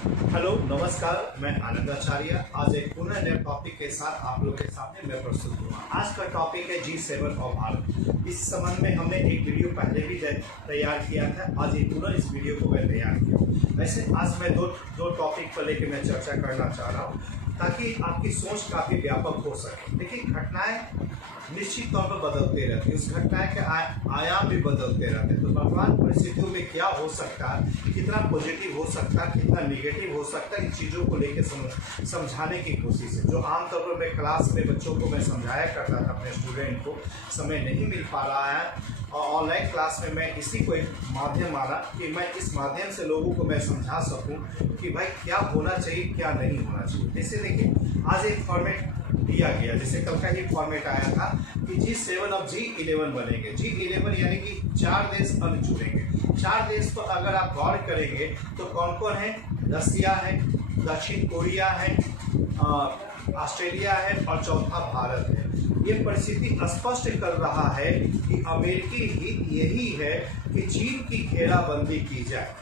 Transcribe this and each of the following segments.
Hello नमस्कार, मैं आनंद आचार्य आज एक पुनः नए टॉपिक के साथ आप लोग के सामने मैं प्रस्तुत हुआ। आज का टॉपिक है G7 और भारत। इस संबंध में हमने एक वीडियो पहले भी तैयार किया था। आज एक पुनः इस वीडियो को मैं तैयार किया। वैसे आज मैं दो टॉपिक पर लेकर मैं चर्चा करना चाह रहा हूँ ताकि आपकी सोच काफ़ी व्यापक हो सके। देखिए, घटनाएं निश्चित तौर पर बदलते रहते हैं, उस घटना के आयाम भी बदलते रहते हैं। तो वर्तमान परिस्थितियों में क्या हो सकता है, कितना पॉजिटिव हो सकता है, कितना नेगेटिव हो सकता है, इन चीज़ों को लेकर समझाने की कोशिश है। जो आमतौर पर मैं क्लास में बच्चों को मैं समझाया करता था, अपने स्टूडेंट को समय नहीं मिल पा रहा है और ऑनलाइन क्लास में मैं इसी को एक माध्यम माना कि मैं इस माध्यम से लोगों को मैं समझा सकूं कि भाई क्या होना चाहिए, क्या नहीं होना चाहिए। जैसे देखिए, आज एक फॉर्मेट दिया गया, जैसे कल का ही फॉर्मेट आया था कि G7 अब G11 बनेंगे। G11 यानी कि 4 देश अन्य जुड़ेंगे। 4 देश पर अगर आप गौर करेंगे तो कौन कौन है? रसिया है, दक्षिण कोरिया है, ऑस्ट्रेलिया है और चौथा भारत है। ये परिस्थिति स्पष्ट कर रहा है कि अमेरिकी हित यही है कि चीन की घेराबंदी की जाए,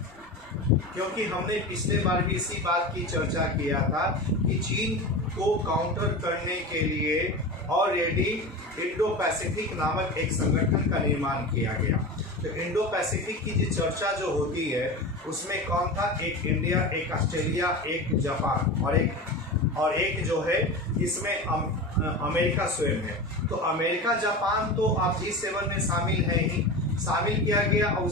क्योंकि हमने पिछले बार भी इसी बात की चर्चा किया था कि चीन को काउंटर करने के लिए ऑलरेडी इंडो पैसिफिक नामक एक संगठन का निर्माण किया गया। तो इंडो पैसिफिक की जो चर्चा जो होती है उसमें कौन था? एक इंडिया, एक ऑस्ट्रेलिया, एक जापान और एक जो है इसमें अमेरिका स्वयं है। तो अमेरिका जापान तो आप G7 में शामिल है ही, शामिल किया गया। और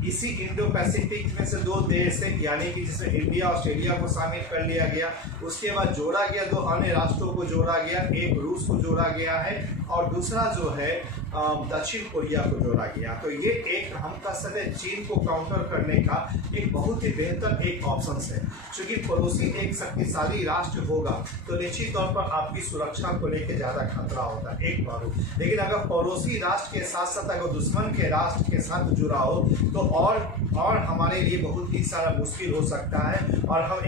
इसी इंडो पैसिफिक में से 2 देश है, यानी कि जिसमें इंडिया ऑस्ट्रेलिया को शामिल कर लिया गया। उसके बाद जोड़ा गया 2 अन्य राष्ट्रों को जोड़ा गया, एक रूस को जोड़ा गया है और दूसरा जो है दक्षिण कोरिया को जोड़ा गया। तो ये एक हम कह सकते हैं चीन को काउंटर करने का एक बहुत ही बेहतर एक ऑप्शन है। क्योंकि पड़ोसी एक शक्तिशाली राष्ट्र होगा तो निश्चित तौर पर आपकी सुरक्षा को लेकर ज़्यादा खतरा होता है, एक बार। लेकिन अगर पड़ोसी राष्ट्र के साथ साथ अगर दुश्मन के राष्ट्र के साथ जुड़ा हो तो और हमारे लिए बहुत ही सारा मुश्किल हो सकता है। और हम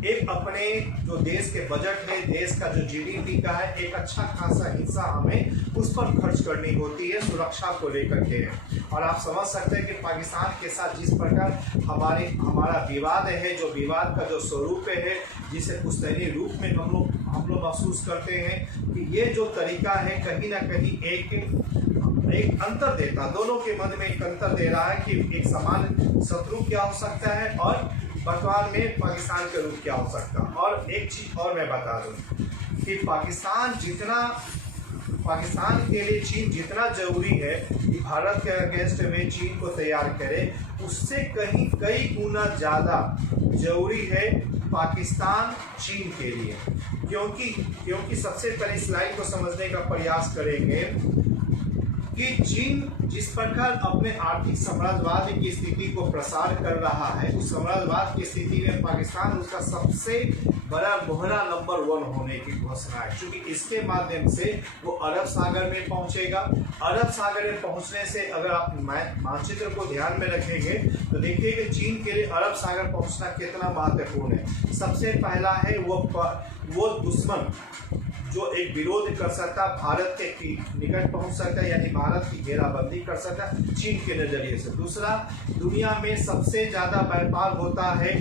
एक अपने जो देश के बजट है, देश का जो GDP का है, एक अच्छा खासा हिस्सा हमें उस पर खर्च करनी होती है सुरक्षा को लेकर के। और आप समझ सकते हैं कि पाकिस्तान के साथ जिस प्रकार हमारा विवाद है, जो विवाद का जो स्वरूप है, जिसे पुश्तैनी रूप में हम लोग महसूस करते हैं कि ये जो तरीका है कहीं ना कहीं एक अंतर देता, दोनों के मध्य में एक अंतर दे रहा है कि एक समान शत्रु क्या हो सकता है और वर्तमान में पाकिस्तान का रूप क्या हो सकता है। और एक चीज और मैं बता दूं कि पाकिस्तान के लिए चीन जितना जरूरी है कि भारत के अगेंस्ट में चीन को तैयार करे, उससे कई गुना ज़्यादा जरूरी है पाकिस्तान चीन के लिए। क्योंकि सबसे पहले इस लाइन को समझने का प्रयास करेंगे कि चीन जिस प्रकार अपने आर्थिक साम्राज्यवाद की स्थिति को प्रसार कर रहा है, उस साम्राज्यवाद की स्थिति में पाकिस्तान उसका सबसे बड़ा मोहरा नंबर 1 होने की घोषणा है। क्योंकि इसके माध्यम से वो अरब सागर में पहुंचेगा। अरब सागर में पहुंचने से अगर आप मानचित्र को ध्यान में रखेंगे तो देखिए कि चीन के लिए अरब सागर पहुंचना कितना महत्वपूर्ण है। सबसे पहला है वो दुश्मन जो एक विरोध कर सकता है, भारत के निकट पहुंच सकता है, यानी भारत की घेराबंदी कर सकता है चीन के नजरिए से। दूसरा, दुनिया में सबसे ज्यादा व्यापार होता है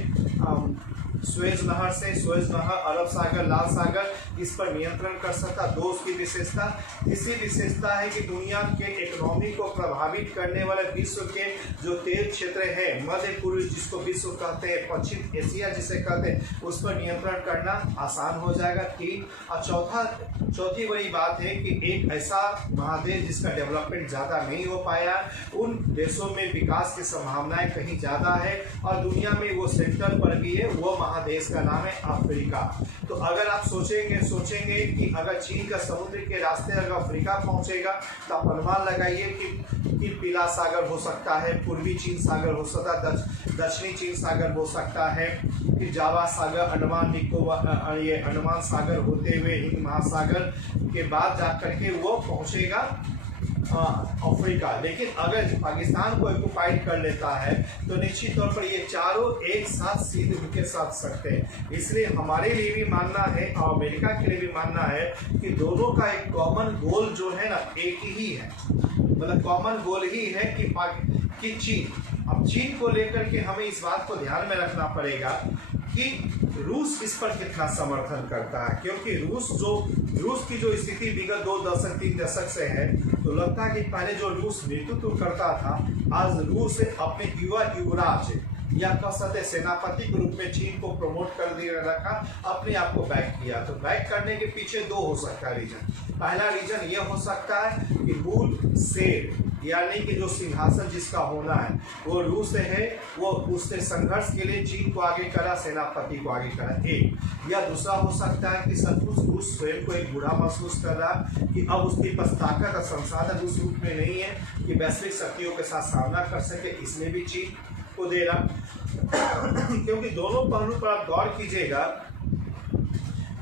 सुएज नहर से, सुएज नहर, अरब सागर, लाल सागर, इस पर नियंत्रण कर सकता। 2 उसकी विशेषता। तीसरी विशेषता है कि दुनिया के इकोनॉमी को प्रभावित करने वाले विश्व के जो तेल क्षेत्र है, मध्य पूर्व जिसको विश्व कहते हैं, पश्चिम एशिया जिसे कहते हैं, उस पर नियंत्रण करना आसान हो जाएगा। 3 और चौथी बड़ी बात है कि एक ऐसा महादेश जिसका डेवलपमेंट ज़्यादा नहीं हो पाया, उन देशों में विकास की संभावनाएं कहीं ज़्यादा है और दुनिया में वो सेंटर पर भी है, वो महादेश का नाम है अफ्रीका। तो अगर आप सोचेंगे कि अगर चीन का समुद्र के रास्ते अगर अफ्रीका पहुंचेगा तो आप अनुमान लगाइए कि पीला सागर हो सकता है, पूर्वी चीन सागर हो सकता है, दक्षिणी चीन सागर हो सकता है, फिर जावा सागर, अंडमान सागर होते हुए हिंद महासागर के बाद जाकर के वो पहुंचेगा अफ्रीका। लेकिन अगर पाकिस्तान को ऑक्युपाइड कर लेता है तो निश्चित तौर पर ये चारों एक साथ सीधे उनके साथ सकते हैं। इसलिए हमारे लिए भी मानना है और अमेरिका के लिए भी मानना है कि दोनों का एक कॉमन गोल जो है ना, एक ही है। मतलब कॉमन गोल ही है कि चीन अब चीन को लेकर के हमें इस बात को ध्यान में रखना पड़ेगा कि रूस इस पर कितना समर्थन करता है, क्योंकि रूस की जो स्थिति विगत 2 दशक 3 दशक से है, तो लगता है कि पहले जो रूस नेतृत्व करता था, आज रूस अपने युवा युवराज या कह सकते सेनापति के रूप में चीन को प्रमोट कर दिया रखा, अपने आप को बैक किया। तो बैक करने के पीछे 2 हो सकता है रीजन। पहला रीजन यह हो सकता है कि मूल शेर यानी कि जो सिंहासन जिसका होना है वो रूस से है, वो उससे संघर्ष के लिए चीन को आगे करा, सेनापति को आगे करा, एक। या दूसरा हो सकता है कि सचमुच रूस स्वयं को एक बूढ़ा महसूस कर रहा कि अब उसके पास ताकत और संसाधन उस रूप में नहीं है कि वैश्विक शक्तियों के साथ सामना कर सके, इसलिए भी चीन को दे रहा। क्योंकि दोनों पहलू पर आप गौर कीजिएगा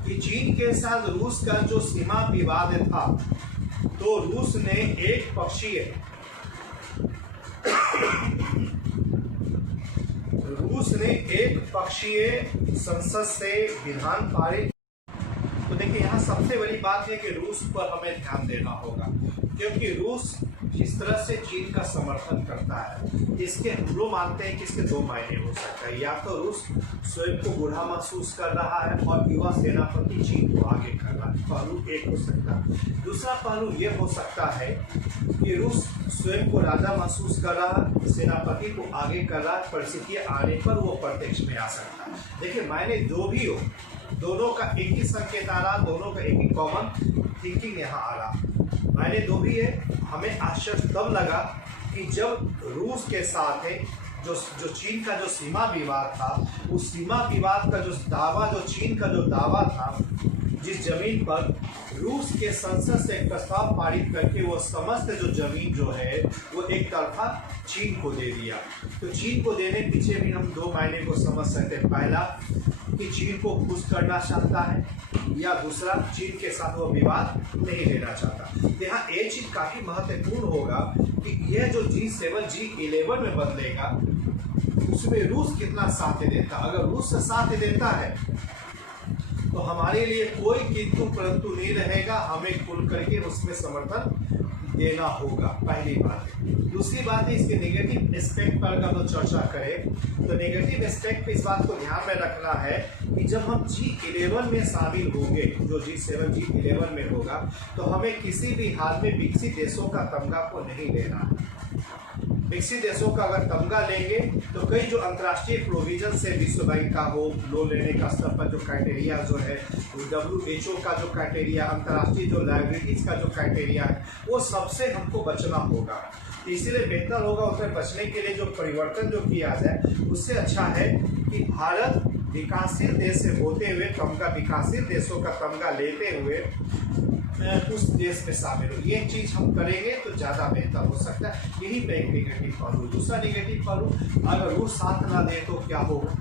कि चीन के साथ रूस का जो सीमा विवाद था, तो रूस ने एक पक्षीय संसद से विधान पारित। तो देखिए यहाँ सबसे बड़ी बात है कि रूस पर हमें ध्यान देना होगा, क्योंकि रूस जिस तरह से चीन का समर्थन करता है, इसके हम लोग मानते हैं कि इसके 2 मायने हो सकता है। या तो रूस स्वयं को बूढ़ा महसूस कर रहा है और युवा सेनापति चीन को आगे कर रहा है, पहलू एक हो सकता है। दूसरा पहलू ये हो सकता है कि रूस स्वयं को राजा महसूस कर रहा है, सेनापति को आगे कर रहा है, परिस्थितियाँ आने पर वो प्रत्यक्ष में आ सकता है। देखिए मायने जो भी हो, दोनों का एक ही संकेत आ रहा, दोनों का एक ही कॉमन थिंकिंग यहाँ आ रहा। मायने दो भी है। हमें आश्चर्य तब लगा कि जब रूस के साथ है जो चीन का जो सीमा विवाद था, उस सीमा विवाद का जो दावा, जो चीन का जो दावा था, जिस जमीन पर रूस के संसद से एक प्रस्ताव पारित करके वो समस्त जो जमीन जो है वो एक तरफा चीन को दे दिया। तो चीन को देने पीछे भी हम 2 मायने को समझ सकते हैं। पहला कि चीन को खुश करना चाहता है, या दूसरा चीन के साथ वो विवाद नहीं लेना चाहता। यहाँ एक चीज काफी महत्वपूर्ण होगा कि यह जो G7 G11 में बदलेगा, उसमें रूस कितना साथ देता। अगर रूस साथ देता है तो हमारे लिए कोई किंतु परंतु नहीं रहेगा, हमें खुल करके उसमें समर्थन देना होगा, पहली बात है। दूसरी बात है इसके नेगेटिव एस्पेक्ट पर अगर हम चर्चा करें, तो नेगेटिव एस्पेक्ट पे इस बात को ध्यान में रखना है कि जब हम G11 में शामिल होंगे, जो G7 G11 में होगा, तो हमें किसी भी हाल में विकसित देशों का तमगा को नहीं लेना है। विकसित देशों का अगर तमगा लेंगे तो कई जो अंतर्राष्ट्रीय प्रोविजन से विश्व बैंक का हो, लोन लेने का स्तर पर जो क्राइटेरिया जो है, WHO का जो क्राइटेरिया, अंतर्राष्ट्रीय जो लाइबिलिटीज का जो क्राइटेरिया है, वो सबसे हमको बचना होगा। इसीलिए बेहतर होगा उसमें बचने के लिए जो परिवर्तन जो किया जाए, उससे अच्छा है कि भारत विकासशील देश से होते हुए तमगा, विकासशील देशों का तमगा लेते हुए उस देश में शामिल हो। ये चीज हम करेंगे तो ज्यादा बेहतर हो सकता है। यही एक नेगेटिव पहलू। दूसरा नेगेटिव पहलू, अगर रूस साथ ना दे तो क्या होगा।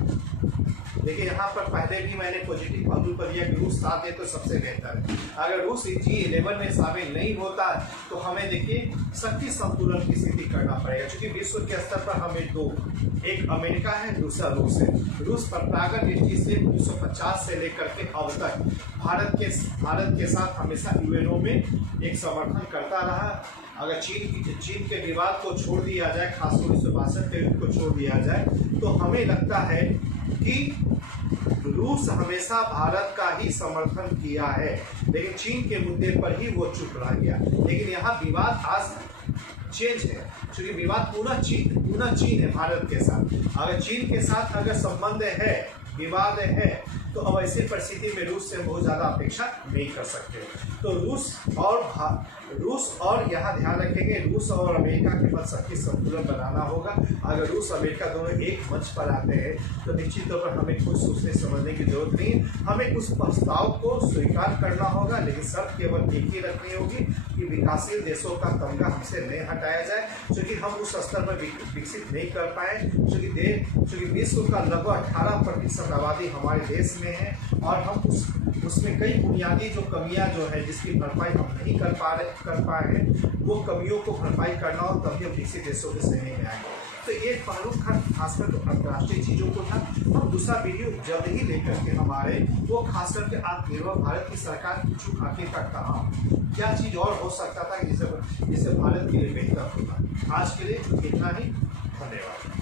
देखिए यहाँ पर पहले भी मैंने पॉजिटिव पहलू पर दिया कि रूस साथ दे तो सबसे बेहतर है। अगर रूस G11 में शामिल नहीं होता है तो हमें देखिए शक्ति संतुलन की स्थिति करना पड़ेगा, क्योंकि विश्व के स्तर पर हमें 2, एक अमेरिका है, दूसरा रूस है। रूस परंपरागत दृष्टि से 1950 से लेकर के अब तक भारत के साथ हमेशा यूएनओ में एक समर्थन करता रहा। अगर चीन के विवाद को छोड़ दिया जाए, खासकर 1962 के युद्ध को छोड़ दिया जाए, तो हमें लगता है कि रूस हमेशा भारत का ही समर्थन किया है, लेकिन चीन के मुद्दे पर ही वो चुप रह गया। लेकिन यहाँ विवाद आज चेंज है, क्योंकि विवाद पूरा चीन है भारत के साथ। अगर चीन के साथ अगर संबंध है, विवाद है, तो अब ऐसी परिस्थिति में रूस से बहुत ज़्यादा अपेक्षा नहीं कर सकते। तो रूस और यहाँ ध्यान रखेंगे, रूस और अमेरिका के बीच शक्ति संतुलन बनाना होगा। अगर रूस अमेरिका दोनों एक मंच पर आते हैं तो निश्चित तौर पर हमें कुछ सोचने समझने की जरूरत नहीं, हमें उस प्रस्ताव को स्वीकार करना होगा। लेकिन शर्त केवल एक ही रखनी होगी कि विकासशील देशों का तमगा हमसे नहीं हटाया जाए, क्योंकि हम उस स्तर पर विकसित नहीं कर पाए, क्योंकि विश्व का लगभग 18% आबादी हमारे देश में है, और हम उसमें कई बुनियादी जो कमियां जो है जिसकी भरपाई हम नहीं कर पाए हैं, वो कमियों को भरपाई करना हो, तभी हम विकसित देशों के श्रेणी में आएंगे। तो एक पहलू खासकर तो अंतर्राष्ट्रीय चीजों को था। हम दूसरा वीडियो जल्द ही लेकर के हमारे वो खासकर के आत्मनिर्भर भारत की सरकार की चूक आखिरकार कहाँ, क्या चीज और हो सकता था जिससे भारत के लिए बेहतर होगा। आज के लिए इतना ही, धन्यवाद।